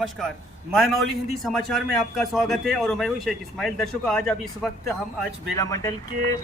नमस्कार, माय माउली हिंदी समाचार में आपका स्वागत है और मैं हूं शेख इस्माइल। दर्शकों, आज बेला मंडल के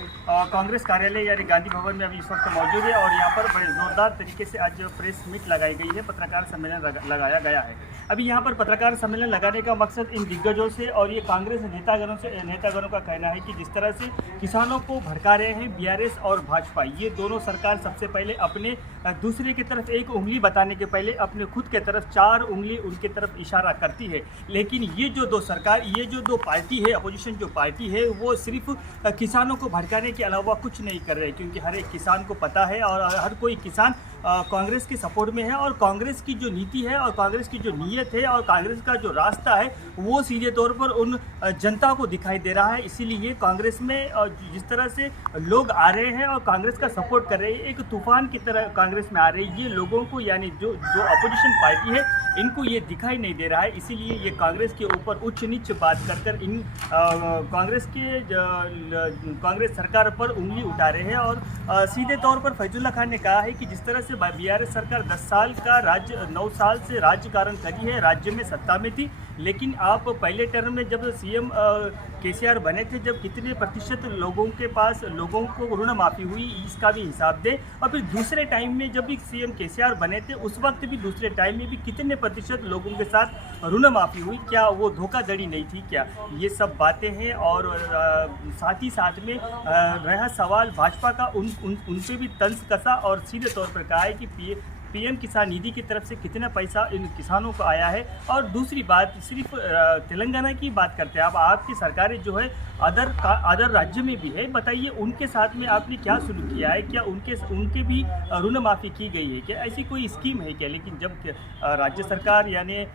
कांग्रेस कार्यालय यानी गांधी भवन में अभी इस वक्त मौजूद है और यहां पर बड़े ज़ोरदार तरीके से आज प्रेस मीट लगाई गई है, पत्रकार सम्मेलन लगाया गया है। अभी यहां पर पत्रकार सम्मेलन लगाने का मकसद इन दिग्गजों से और ये कांग्रेस नेतागणों का कहना है कि जिस तरह से किसानों को भड़का रहे हैं बीआरएस और भाजपा, ये दोनों सरकार सबसे पहले अपने दूसरे की तरफ एक उंगली बताने के पहले अपने खुद के तरफ 4 उंगली उनके तरफ इशारा करती है। लेकिन ये जो दो पार्टी है, अपोजिशन जो पार्टी है, वो सिर्फ किसानों को भड़काने के अलावा कुछ नहीं कर रहे, क्योंकि हर एक किसान को पता है और हर कोई किसान कांग्रेस के सपोर्ट में है और कांग्रेस की जो नीति है और कांग्रेस की जो नीयत है और कांग्रेस का जो रास्ता है वो सीधे तौर पर उन जनता को दिखाई दे रहा है। इसीलिए कांग्रेस में जिस तरह से लोग आ रहे हैं और कांग्रेस का सपोर्ट कर रहे हैं, एक तूफान की तरह कांग्रेस में आ रही है। ये लोगों को यानी जो अपोजिशन पार्टी है इनको ये दिखाई नहीं दे रहा है, इसीलिए ये कांग्रेस के ऊपर उच्च नीच बात कर इन कांग्रेस सरकार पर उंगली उठा रहे हैं। और सीधे तौर पर फैजुल्ला खान ने कहा है कि जिस तरह से बीआरएस सरकार 10 साल का 9 साल से राज्यकारण करी है, राज्य में सत्ता में थी, लेकिन आप पहले टर्म में जब सीएम केसीआर बने थे, जब कितने प्रतिशत लोगों को ऋण माफ़ी हुई इसका भी हिसाब दें। और फिर दूसरे टाइम में जब भी सीएम केसीआर बने थे उस वक्त भी दूसरे टाइम में भी कितने प्रतिशत लोगों के साथ ऋण माफ़ी हुई, क्या वो धोखाधड़ी नहीं थी क्या? ये सब बातें हैं। और साथ ही साथ में रहा सवाल भाजपा का, उनसे भी तंज कसा और सीधे तौर पर कहा है कि पीएम किसान निधि की तरफ से कितना पैसा इन किसानों को आया है। और दूसरी बात, सिर्फ तेलंगाना की बात करते हैं, अब आपकी सरकारें जो है अदर राज्य में भी है, बताइए उनके साथ में आपने क्या शुरू किया है? क्या उनके भी ऋण माफ़ी की गई है क्या? ऐसी कोई स्कीम है क्या? लेकिन जब राज्य सरकार यानी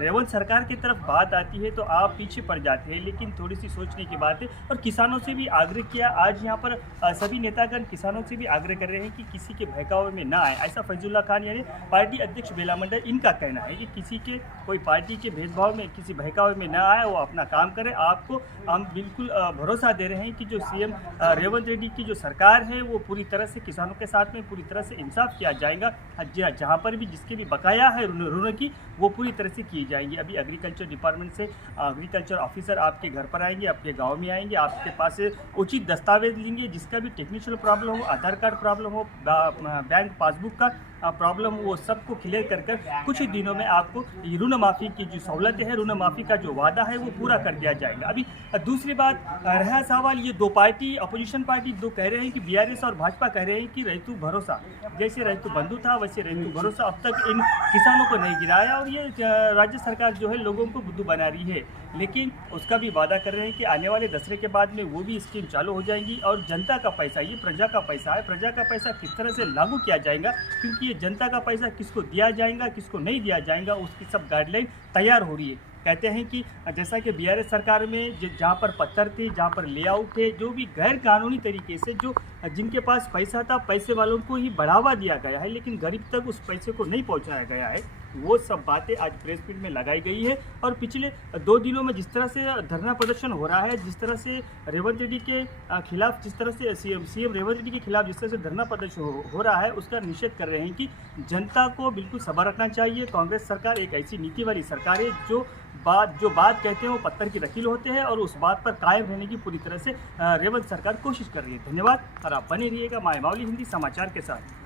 रेवंत सरकार की तरफ बात आती है तो आप पीछे पड़ जाते हैं। लेकिन थोड़ी सी सोचने की बात है और किसानों से भी आग्रह किया। आज यहाँ पर सभी नेतागण किसानों से भी आग्रह कर रहे हैं कि किसी के बहकावे में ना आए। ऐसा फैजुल्ला खान यानी पार्टी अध्यक्ष बेला मंडल, इनका कहना है कि किसी के कोई पार्टी के भेदभाव में, किसी बहकावे में ना आए, वो अपना काम करे। आपको हम बिल्कुल भरोसा दे रहे हैं कि जो सीएम रेवंत रेड्डी की जो सरकार है वो पूरी तरह से किसानों के साथ में पूरी तरह से इंसाफ किया जाएगा। जहाँ पर भी जिसके भी बकाया है ऋण की, वो पूरी तरह से किए जाएंगे। अभी एग्रीकल्चर डिपार्टमेंट से एग्रीकल्चर ऑफिसर आपके घर पर आएंगे, आपके गांव में आएंगे, आपके पास से उचित दस्तावेज लेंगे। जिसका भी टेक्निकल प्रॉब्लम हो, आधार कार्ड प्रॉब्लम हो, बैंक पासबुक का प्रॉब्लम, वो सबको क्लियर कर कुछ ही दिनों में आपको ऋण माफ़ी की जो सहूलतें हैं, ऋण माफ़ी का जो वादा है वो पूरा कर दिया जाएगा। अभी दूसरी बात रहा सवाल, ये दो पार्टी, अपोजिशन पार्टी दो कह रहे हैं कि बीआरएस और भाजपा कह रहे हैं कि रैतु भरोसा, जैसे रैतु बंधु था वैसे रैतु भरोसा अब तक इन किसानों को नहीं गिराया और ये राज्य सरकार जो है लोगों को बुद्धू बना रही है। लेकिन उसका भी वादा कर रहे हैं कि आने वाले दशरे के बाद में वो भी स्कीम चालू हो जाएंगी और जनता का पैसा, ये प्रजा का पैसा है, प्रजा का पैसा किस तरह से लागू किया जाएगा, क्योंकि ये जनता का पैसा किसको दिया जाएगा किसको नहीं दिया जाएगा उसकी सब गाइडलाइन तैयार हो रही है। कहते हैं कि जैसा कि बीआरएस सरकार में जहाँ पर पत्थर थे, जहाँ पर लेआउट थे, जो भी गैर कानूनी तरीके से जो जिनके पास पैसा था, पैसे वालों को ही बढ़ावा दिया गया है, लेकिन गरीब तक उस पैसे को नहीं पहुँचाया गया है, वो सब बातें आज प्रेस मीट में लगाई गई है। और पिछले 2 दिनों में जिस तरह से धरना प्रदर्शन हो रहा है, जिस तरह से रेवंत रेड्डी के खिलाफ, जिस तरह से सीएम रेवंत रेड्डी के खिलाफ जिस तरह से धरना प्रदर्शन हो रहा है, उसका निषेध कर रहे हैं कि जनता को बिल्कुल सब्र रखना चाहिए। कांग्रेस सरकार एक ऐसी नीति वाली सरकार है जो बात कहते हैं वो पत्थर की लकीर होते हैं और उस बात पर कायम रहने की पूरी तरह से रेवंत सरकार कोशिश कर रही है। धन्यवाद और आप बने रहिएगा माय माउली हिंदी समाचार के साथ।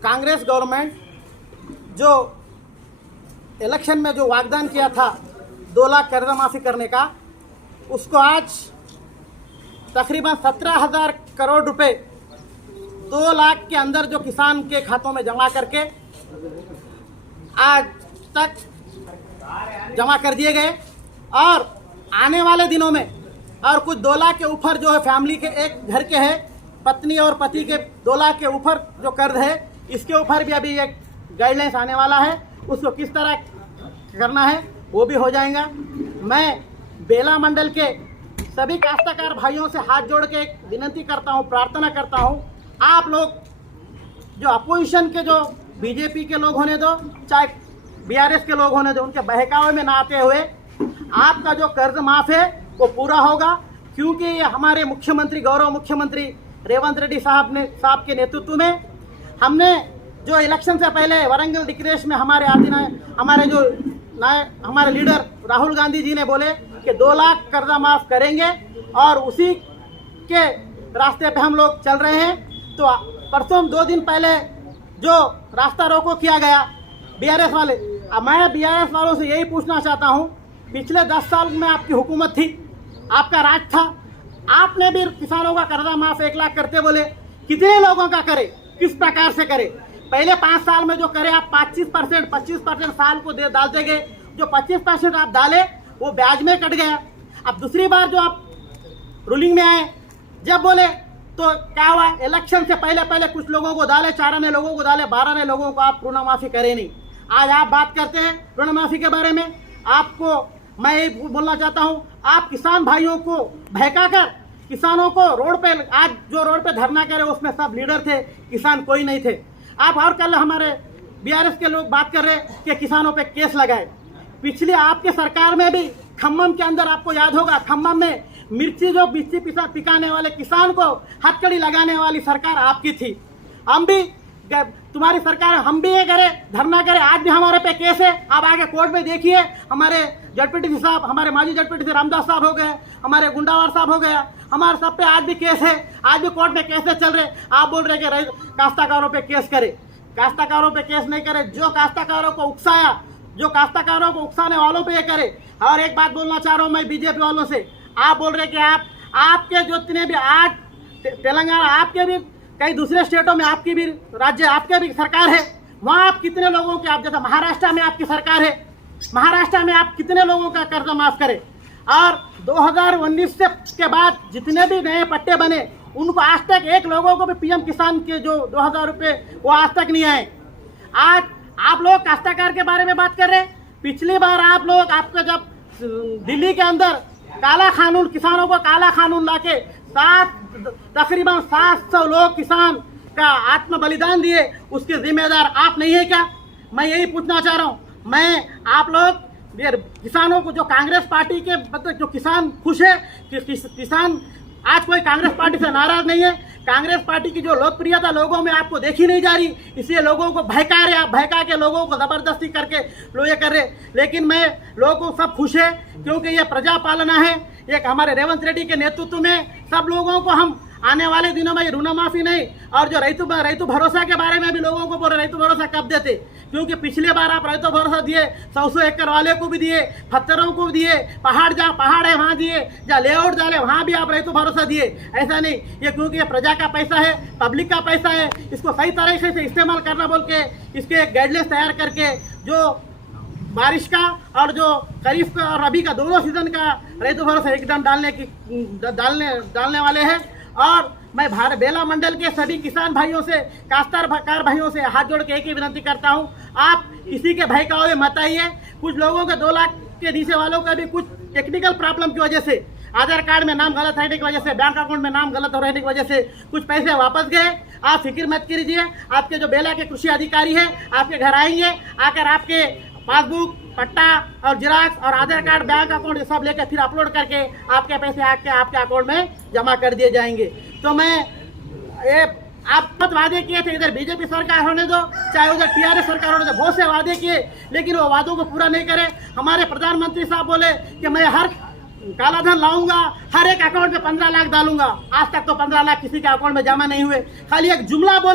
कांग्रेस गवर्नमेंट जो इलेक्शन में जो वाग्दान किया था 2 लाख कर्ज माफ़ी करने का, उसको आज तकरीबन 17,000 करोड़ रुपए 2 लाख के अंदर जो किसान के खातों में जमा करके आज तक जमा कर दिए गए। और आने वाले दिनों में और कुछ 2 लाख के ऊपर जो है फैमिली के, एक घर के है, पत्नी और पति के 2 लाख के ऊपर जो कर्ज है, इसके ऊपर भी अभी एक गाइडलाइंस आने वाला है, उसको किस तरह करना है वो भी हो जाएगा। मैं बेला मंडल के सभी काश्तकार भाइयों से हाथ जोड़ के विनती करता हूं, प्रार्थना करता हूं, आप लोग जो अपोजिशन के जो बीजेपी के लोग होने दो चाहे बीआरएस के लोग होने दो, उनके बहकावे में ना आते हुए आपका जो कर्ज माफ है वो पूरा होगा, क्योंकि ये हमारे मुख्यमंत्री गौरव मुख्यमंत्री रेवंत रेड्डी साहब के नेतृत्व में हमने जो इलेक्शन से पहले वरंगल डिक्लेरेशन में हमारे लीडर राहुल गांधी जी ने बोले कि 2 लाख कर्जा माफ करेंगे और उसी के रास्ते पे हम लोग चल रहे हैं। तो परसों 2 दिन पहले जो रास्ता रोको किया गया बीआरएस वाले, अब मैं बीआरएस वालों से यही पूछना चाहता हूं, पिछले 10 साल में आपकी हुकूमत थी, आपका राज था, आपने भी किसानों का कर्जा माफ 1 लाख करते बोले, कितने लोगों का करे, किस प्रकार से करे? पहले 5 साल में जो करे आप 25% साल को डालते गए, जो 25% आप डाले वो ब्याज में कट गया। अब दूसरी बार जो आप रूलिंग में आए जब बोले तो क्या हुआ, इलेक्शन से पहले कुछ लोगों को डाले, 4 आने लोगों को डाले, 12 आने लोगों को आप ऋण माफी करे नहीं। आज आप बात करते हैं ऋण माफी के बारे में। आपको मैं यही बोलना चाहता हूं, आप किसान भाइयों को बहकाकर किसानों को रोड पे, आज जो रोड पे धरना करे उसमें सब लीडर थे, किसान कोई नहीं थे। आप और कल हमारे बीआरएस के लोग बात कर रहे कि किसानों पे केस लगाए। पिछली आपके सरकार में भी खम्मम के अंदर आपको याद होगा, खम्मम में मिर्ची पिकाने वाले किसान को हथकड़ी लगाने वाली सरकार आपकी थी। हम भी तुम्हारी सरकार, हम भी ये करे धरना करे, आज भी हमारे पे केस है। आप आगे कोर्ट में देखिए, हमारे जडपीटीसी साहब, हमारे माजी जडपीटीसी रामदास साहब हो गए, हमारे गुंडावार साहब हो गया, हमारे सब पे आज भी केस है, आज भी कोर्ट में केसेस चल रहे। आप बोल रहे कि काश्तकारों पे केस करे, काश्तकारों पे केस नहीं करे, जो काश्तकारों को उकसाया, जो काश्तकारों को उकसाने वालों पे ये करे। और एक बात बोलना चाह रहा हूँ मैं बीजेपी वालों से, आप बोल रहे कि आपके जो जितने भी आज तेलंगाना, आपके भी कई दूसरे स्टेटों में आपकी भी राज्य, आपके भी सरकार है, वहाँ आप कितने लोगों के, आप जैसा महाराष्ट्र में आपकी सरकार है, महाराष्ट्र में आप कितने लोगों का कर्जा माफ करें? और 2019 के बाद जितने भी नए पट्टे बने उनको आज तक एक लोगों को भी पीएम किसान के जो 2000 रुपये वो आज तक नहीं आए। आज आप लोग काश्तकार के बारे में बात कर रहे हैं। पिछली बार आप लोग, आपका जब दिल्ली के अंदर काला कानून, किसानों को काला कानून लाके तकरीबन 700 लोग किसान का आत्म बलिदान दिए, उसके जिम्मेदार आप नहीं है क्या? मैं यही पूछना चाह रहा हूँ। मैं आप लोग किसानों को, जो कांग्रेस पार्टी के मतलब जो किसान खुश है कि किसान आज कोई कांग्रेस पार्टी से नाराज नहीं है। कांग्रेस पार्टी की जो लोकप्रियता लोगों में आपको देखी नहीं जा रही, इसलिए लोगों को बहका रहे, आप बहका के लोगों को जबरदस्ती करके लोग ये कर रहे। लेकिन मैं लोगों सब खुश है, क्योंकि ये प्रजा पालना है। एक हमारे रेवंत रेड्डी के नेतृत्व में सब लोगों को हम आने वाले दिनों में ऋण माफी नहीं, और जो रैतु भरोसा के बारे में भी लोगों को बोल रहे रैतु भरोसा कब देते, क्योंकि पिछले बार आप रैतु भरोसा दिए, 100 एकड़ वाले को भी दिए, पत्थरों को भी दिए, पहाड़ जहाँ पहाड़ है वहाँ दिए, जहाँ लेआउट डाले वहाँ भी आप रैतु भरोसा दिए। ऐसा नहीं, ये क्योंकि ये प्रजा का पैसा है, पब्लिक का पैसा है, इसको सही तरीके से इस्तेमाल करना बोल के इसके एक गाइडलाइंस तैयार करके जो बारिश का और जो खरीफ का और रबी का दोनों सीजन का रैतु भरोसा एकदम डालने वाले हैं। और मैं बेला मंडल के सभी किसान भाइयों से, काश्तकार भाइयों से हाथ जोड़ के एक ही विनती करता हूं, आप किसी के बहकावे में मत आइए। कुछ लोगों के 2 लाख के नीचे वालों का भी कुछ टेक्निकल प्रॉब्लम की वजह से, आधार कार्ड में नाम गलत रहने की वजह से, बैंक अकाउंट में नाम गलत रहने की वजह से कुछ पैसे वापस गए। आप फिक्र मत कीजिए, आपके जो बेला के कृषि अधिकारी है आपके घर आएंगे, आकर आपके पासबुक, पट्टा और जिराक्स और आधार कार्ड, बैंक अकाउंट ये सब लेकर फिर अपलोड करके आपके पैसे आके आपके अकाउंट में जमा कर दिए जाएंगे। तो मैं ये आप बहुत वादे किए थे, इधर बीजेपी सरकार होने दो चाहे उधर टीआरएस सरकार होने दो, बहुत से वादे किए, लेकिन वो वादों को पूरा नहीं करे। हमारे प्रधानमंत्री साहब बोले कि मैं हर काला धन लाऊंगा, हर एक अकाउंट में 15 लाख डालूंगा। आज तक तो 15 लाख किसी के अकाउंट में जमा नहीं हुए, खाली एक जुमला बोले।